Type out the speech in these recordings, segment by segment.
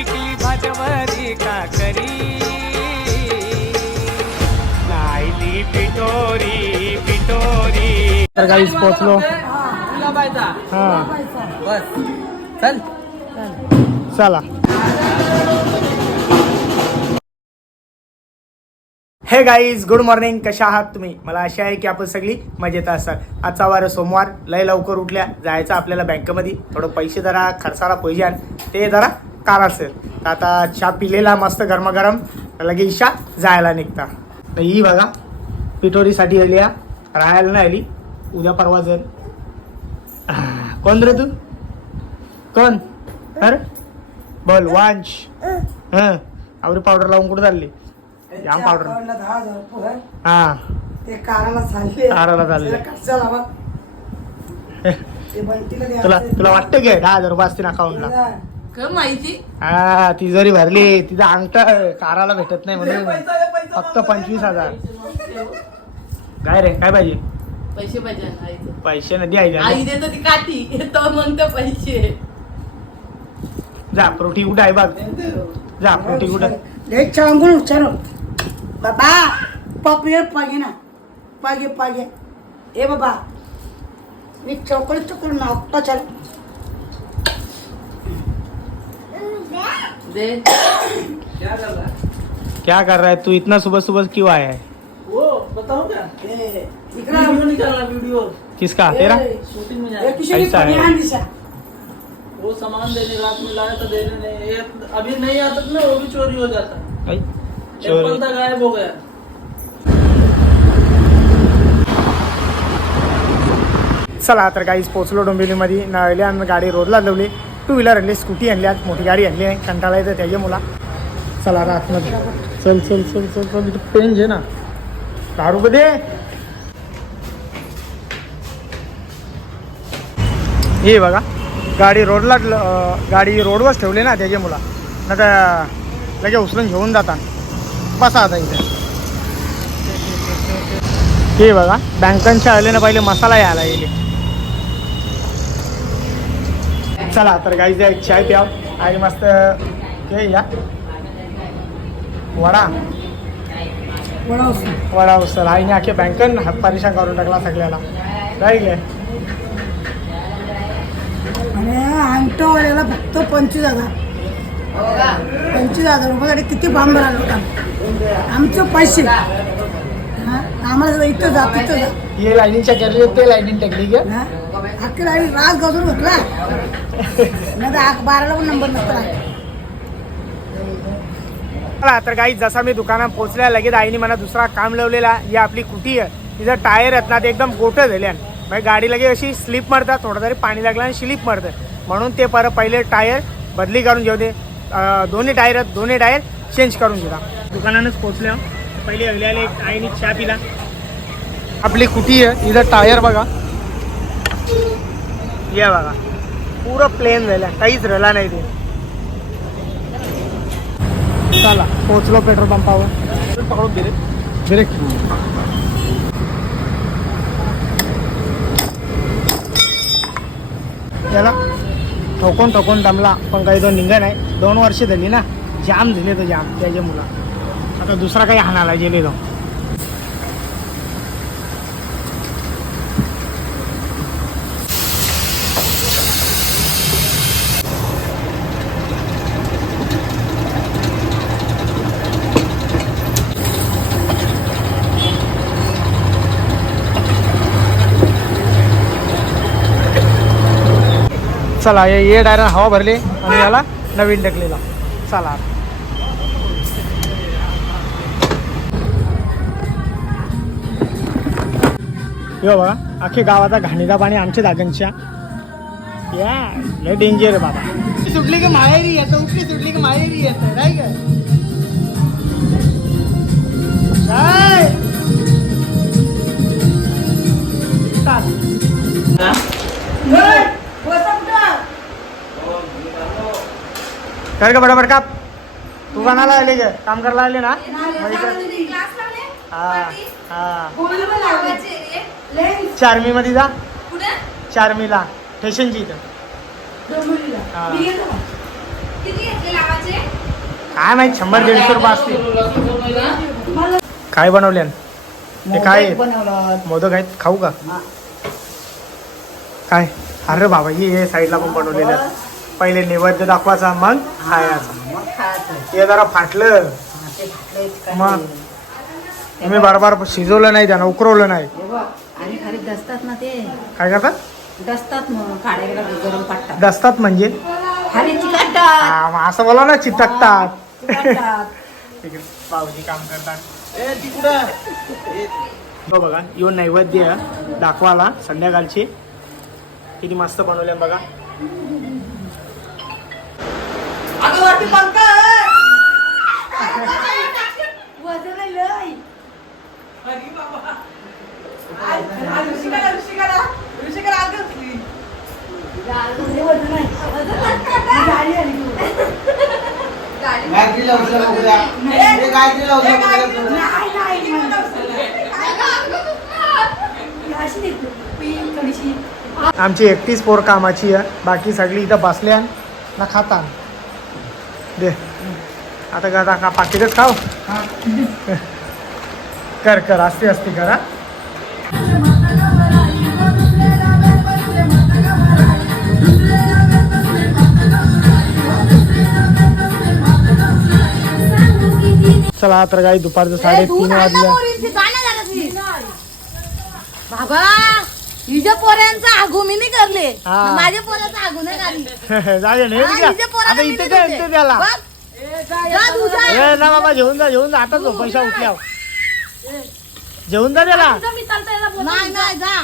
पिकली भाजवरी काकरी नाईली पिटोरी पिटोरी. तर गाईस पोहोचलो. हा बस चल चला. हे गाईज गुड मॉर्निंग. कशा आहात तुम्ही? मला आशा आहे की आपण सगळी मजेत असाल. आजचा वार सोमवार, लय लवकर उठल्या, जायचं आपल्याला बँकेमध्ये. थोडं पैसे जरा खर्चाला पाहिजे आणि ते जरा कार असेल तर आता चहा पिलेला मस्त गरमागरम, लगे इशा जायला निघता. तर ही बघा पिठोरीसाठी आली, राहायला नाही आली, उद्या परवा जाईल. कोण रे तू? कोण? अरे बोल. वांश. हां आवरी पावडर लावून कुठं चालली? जाम पावडर. 10,000 रुपये हा ते काराला चालले. काराला चालले. खर्चा लावा ते बंटीला तुला द्यायचं. तुला वाटतं की 10,000 रुपये असतील अकाउंटला? माहिती हा तिजोरी भरली, तिचा अंगठ काराला भेटत नाही म्हणून फक्त 25,000. काय रे काय पाहिजे? पैसे पाहिजे. पैसे नाही द्यायचे. आई देतो ती काठी तो म्हणतो पैसे. जा प्रोटी कुठं आहे बघ. जा प्रोटी कुठं. एक चांगून उच्चारो बाबा पपये पागे ना पागे पागे ए बाबा मी चौकडी चौकडी नाकटा चल दे. क्या कर रहा है तू इतना सुबह सुबह क्यों आया है? वो बताओ क्या ए वीडियो निकालना वीडियो किसका? तेरा? शूटिंग में ए जाए किसी ने ऐसा है। बनियान दिशा वो सामान देने रात में लाया था देने नहीं ये अभी नहीं आता ना वो भी चोरी हो जाता. आई, एक चोरी. बंदा गायब हो गया. चला तर काहीच पोचलो डोंबिवलीमध्ये. नळली आणि गाडी रोडला लावली. 2 व्हीलर आणली, स्कूटी आणली, मोठी गाडी आणली आहे. कंटाळा येतं त्याच्या मुला. चला आता आतमध्ये. चल चल चल चल चल. इथं पेन घे ना. 10 रुपये दे. हे बघा गाडी रोडला गाडी रोडवर ठेवली ना त्याच्या मुला ना तर लगे उचलून घेऊन जातात. बसा आता इथे. हे बघा बँकांच्या आले ना पहिले मसाला यायला येईल. चला तर गाईज एक चाय प्याव आणि मस्त हे या वडा वडा उचल. आईने अख्खे बँकन हात परेशान करून टाकला सगळ्याला. काय घे आणि अंगठवाल्याला फक्त 25,000 25,000 रुपयासाठी किती फॉर्म भरायला होता आमचे पैसे. आम्हाला इथं जा तिथं जा. हे लाईनिंगच्या केले ते लाईनिंग टेकली घे. अख्खी राहिली राज गाजून घेतला नाही तर 12ला पण नंबर नसता. चला तर काही जसा मी दुकानात पोहोचल्या लगेच आईने मला दुसरा काम लावलेला. ही आपली कुटी आहे, तिचं टायर आहेत ना ते एकदम गोठं झाले. मग गाडी लगे अशी स्लिप मारतात, थोडं तरी पाणी लागलं आणि स्लिप मारतं म्हणून ते पहिले टायर बदली करून घेऊ दे. दोन्ही टायर चेंज करून घेऊ. दुकानानंच पोचल्या पहिले अगल्याला एक आईने चहा पिला. आपली कुटी आहे, इथं टायर बघा ये बघा पुरं प्लेन झालं, काहीच राहिला नाही ते. चला पोचलो पेट्रोल पंपावर. पकडून डिरेक्ट याला ठोकून दमला पण काही तो निघा नाही. 2 वर्ष झाली ना, जाम झाले तो जाम त्याच्या मुला. आता दुसरा काही हाणाला गेले तो. चला ये डायरेक्ट हवा भरली आणि याला नवीन टेकलेला. चला यो बघा अख्खी गावाचा घाणीचा पाणी आमच्या जागांच्या. या लय डेंजर आहे बाबा. सुटली की माहेरी येतं, उठली सुटली की माहेरी येतं नाही का? कर का बरोबर का तू कानाला आले ग काम करायला आले ना. चारमी मध्ये जा. चारमीला स्टेशनची इथं. किती घेतले लावाचे? काय माहित 100-150 रुपये असतील. काय बनवले ते काय आहे? बनवलं मोदक आहेत, खाऊ का? काय अरे बाबा हे साईडला पण बनवलेलं आहे. पहिले नैवेद्य दाखवायचा मग खायचा. मग खायचं हे जरा फाटलं ते घातलंय काय मग ते. तुम्ही बरोबर शिजवलं नाही त्यानं, उकरवलं नाही. हे बघ, आणि खाली दसतात ना ते काय करतात? दसतात मग काढायला गरम पाडतात दसतात म्हणजे खाली चिकटतात हा, मग असं बोला ना, चिटकतात. चिकटतात. ठीक आहे, भाऊजी काम करतात. ए तिकडं हो बघा, यो नैवेद्य दाखवाला संध्याकाळची किती मस्त बनवले बघा. अगं वरती पंखा वजन आहे लय. लय वजन आहे. गाडी आली की. गायत्री लावून बघूया. ए, गायत्री लावून बघूया. नाही अशी नाही. पी थोडीशी आमची एकटीच पोर कामाची आहे, बाकी सगळी इथं बसल्या ना खाता. दे आता का पाकिटच खाऊ. कर कर असते असते करा. चला तर काही दुपारचं 3:30 वाजलं. बाबा हिच्या पोऱ्यांचा आगू मी नाही करले हा. माझ्या पोराचा आगू नाही काढली. जागे नाही हा, का? हिच्या पोराला आता मी इथे नाही काय देते. इथे त्याला बघ. जा तू जा. ए ना बाबा घेऊन जा आता तो पैसा उठल्या जेवून जा त्याला. नाही नाही जा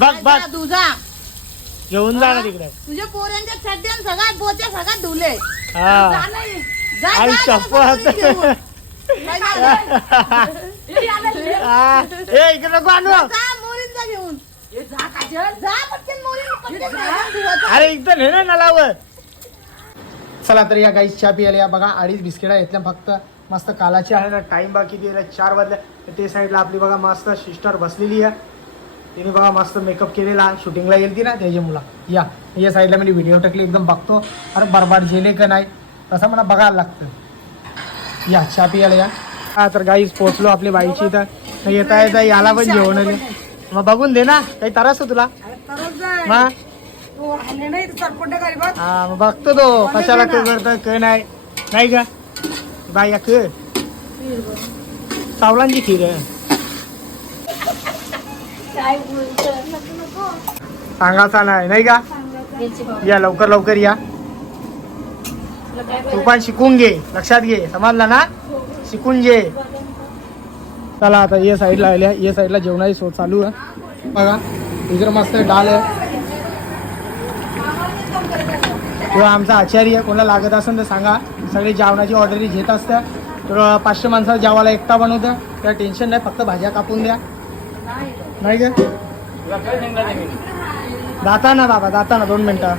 बघ बघ जा, तू जा. घेऊन जा ना तिकडे. तुझ्या पोऱ्यांच्या चड्ड्यान सगळ्यात पोच्या सगळ्यात धुले. हा जा नाही. जा, आई जा, शपथ. जा, जा, घेऊन. जा, जा, हा. ए इकडे नको आणू. जा, मोरींचा घेऊन. जा पटकन मोरीन, पटकन धुवायचं. अरे इथं ने ना नलावर. चला तर या गाईस चहा पियाला या बघा. 2.5 बिस्किटा घेतल्या फक्त. मस्त कालाची आहे ना. टाइम बाकी दिला 4 वाजले. ते साईडला आपली बघा मस्त सिस्टर बसलेली आहे. तिने बघा मस्त मेकअप केलेला. शूटिंगला गेलती ना त्याची मुला. या साईडला मी व्हिडिओ टाकली एकदम बघतो. अरे बरबार जेले का नाही तसं मला बघायला लागतं. या चहा पियाला या. हा तर गाईस पोचलो आपली बाईची. तर येता येता याला पण जेवण आले. मग बघून दे ना, काही त्रास हो तुला. मग हा मग बघतो तो कशाला काय करतो काय नाही नाही का बाई. क सावलांची खीर आहे. सांगायचा नाही का. या लवकर लवकर या. तू पण शिकून घे, लक्षात घे, समजला ना. शिकून घे. चला आता ये साईडला आल्या. ये साईडला जेवणाची सोय चालू आहे बघा. इकडे मस्त डाल आहे. तो आमचा आचार्य आहे. कोणाला लागत असेल तर सांगा. सगळी जेवणाची ऑर्डरी घेत असत्या. तर 500 माणसाला जेवायला एकटा बनवत्या. त्या टेन्शन नाही, फक्त भाज्या कापून द्या नाही का. जाता ना बाबा, जाता ना 2 मिनटं.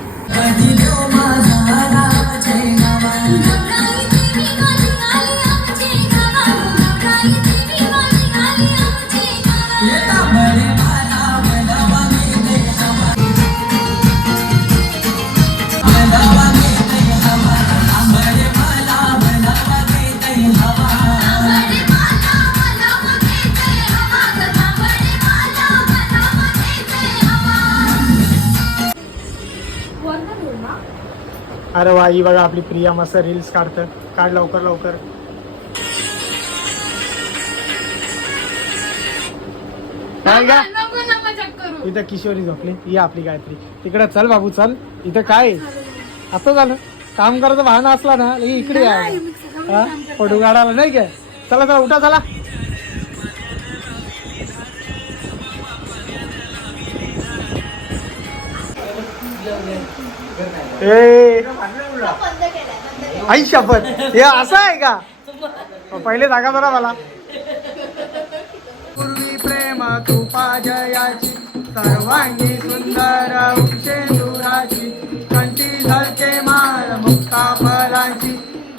अरे वा, ही बघा आपली प्रिया मस्त रील्स काढतं. काढ लवकर लवकर. काय का नको ना मजाक करू. इथं किशोरी झोपली. ही आपली गायत्री. तिकडे चल बाबू चल. इथं काय असं झालं काम करायचं वाहन असला ना लगे इकडे आहे. फोटो काढायला नाही काय. चला चला उठा चला. ए आई शपथ, हे असं आहे का. पहिले जागा जरा मला. पूर्वी प्रेम कृपा जयाची सर्वांगी सुंदर उक्षेंदुराची कंठी धरते माळ मुक्ता फलांची.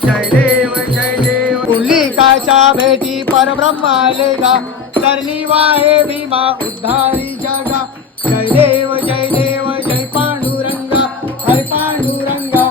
जय देव जय देव. पुंडलिकाच्या भेटी परब्रह्म आलेगा. चरणी वाहे भीमा उद्धारी जगा. जय देव जय देव जय पांडुरंगा हरी पांडुरंगा.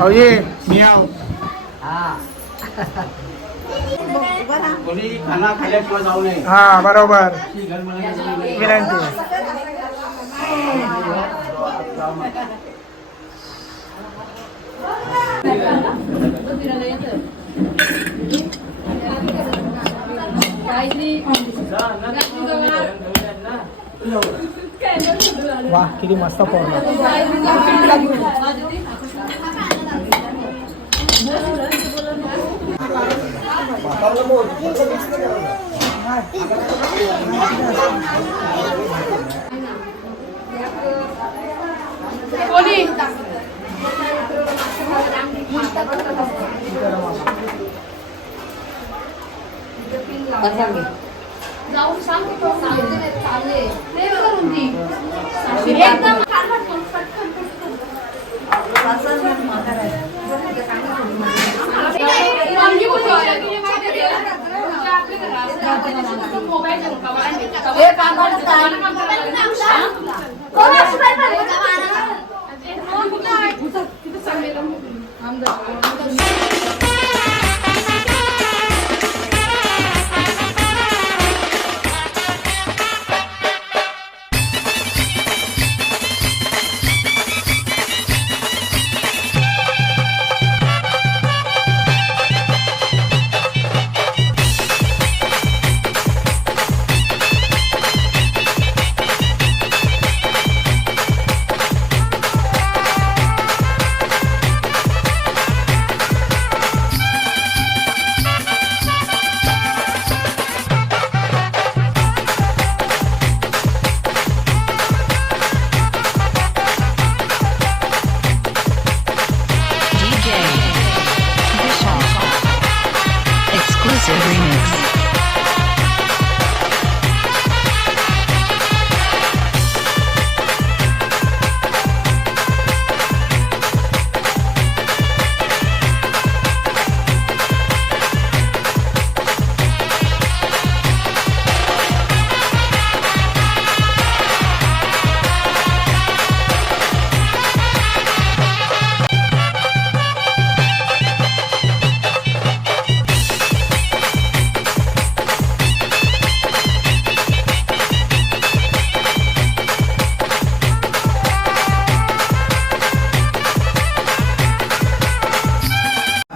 अवये मी आव कोणी खाना खाल्ल्याशिवाय जाऊ नये हा बरोबर ही घरमालकाची विनंती वा किती मस्त पोरला जाऊन सांग की तो सांगते चालले ते करून दी एकदम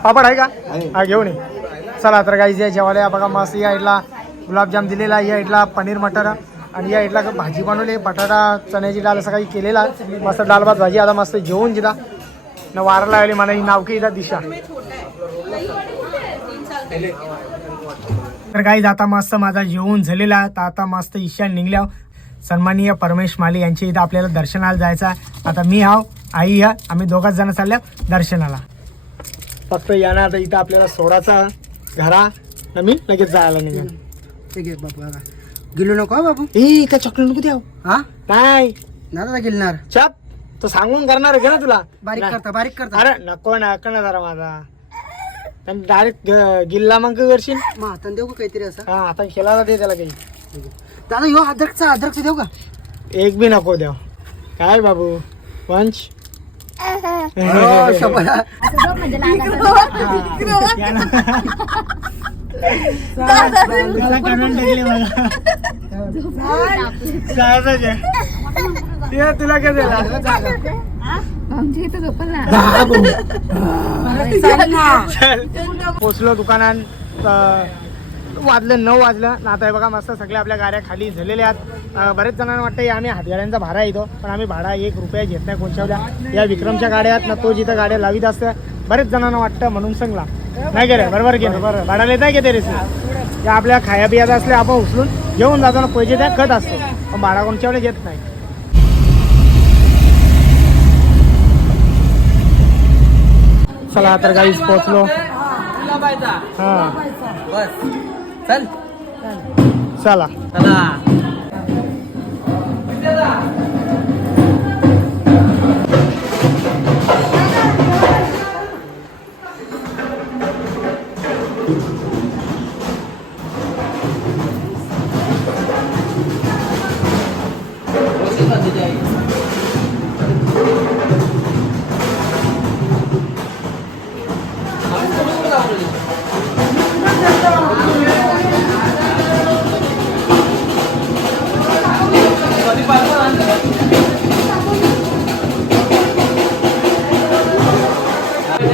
पापड आहे का हा घेऊन ये चला तर गाईज या जेवायला बघा मस्त या इडला गुलाबजाम दिलेला या इडला पनीर मटर आणि या इडला भाजी बनवली बटाटा चण्याची डाळ असं काही केलेला मस्त डाळ भात भाजी आता मस्त जेवून जिदा न वारा लागली मला ही नावकी इथं दिशा तर गाईज आता मस्त माझा जेवून झालेला तर आता मस्त ईशान निघल्या सन्माननीय परमेश माली यांच्या इथं आपल्याला दर्शनाला जायचं आहे आता मी हाव आई या आम्ही दोघाच जण चालल्या दर्शनाला फक्त यानं आता इथं आपल्याला सोडाचा घरा न मी लगेच जायला निघेल ठीक आहे बाबा गेलो नको बाबू ए का चॉकलेट नको द्याव हा काय दादा गेलणार चप तो सांगून करणार आहे का ना तुला बारीक करता अरे नको ना जरा माझा डायरेक्ट गिल्ला मग काय करशील मग आता देऊ का काहीतरी असं हा आता खेळायला दे त्याला काही दादा ह्यो अद्रकचा देऊ का एक बी नको द्याव काय बाबू पंच तुला काय पोचलो दुकानात वाजलं 9 वाजलं ना आता हे बघा मस्त सगळ्या आपल्या गाड्या खाली झालेल्या आहेत बरेच जणांना वाटतं आम्ही हातगाड्यांचा भाडा येतो पण आम्ही भाडा 1 रुपया घेत नाही कोणच्यावल्या या विक्रमच्या गाड्या आहेत ना तो जिथं गाड्या लावीत असतं बरेच जणांना वाटतं म्हणून सांगला नाही गेलं बरोबर की बरोबर भाडा येत आहे की ते रेस या आपल्या खाया बियाचा असले आपण उचलून घेऊन जातो ना पैसे त्या खत असतो पण भाडा कोणच्यावल्या घेत नाही चला तर गाईस पोहोचलो हा बस चल चला चला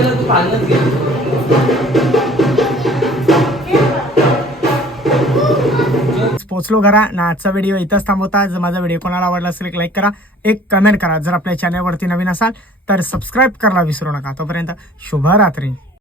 गेलं तू खाल्लंच घे. पोचलो घरा ना. आजचा व्हिडिओ इथंच थांबवता. जर माझा व्हिडिओ कोणाला आवडला असेल एक लाईक करा, एक कमेंट करा. जर आपल्या चॅनलवरती नवीन असाल तर सबस्क्राईब करायला विसरू नका. तोपर्यंत शुभरात्री.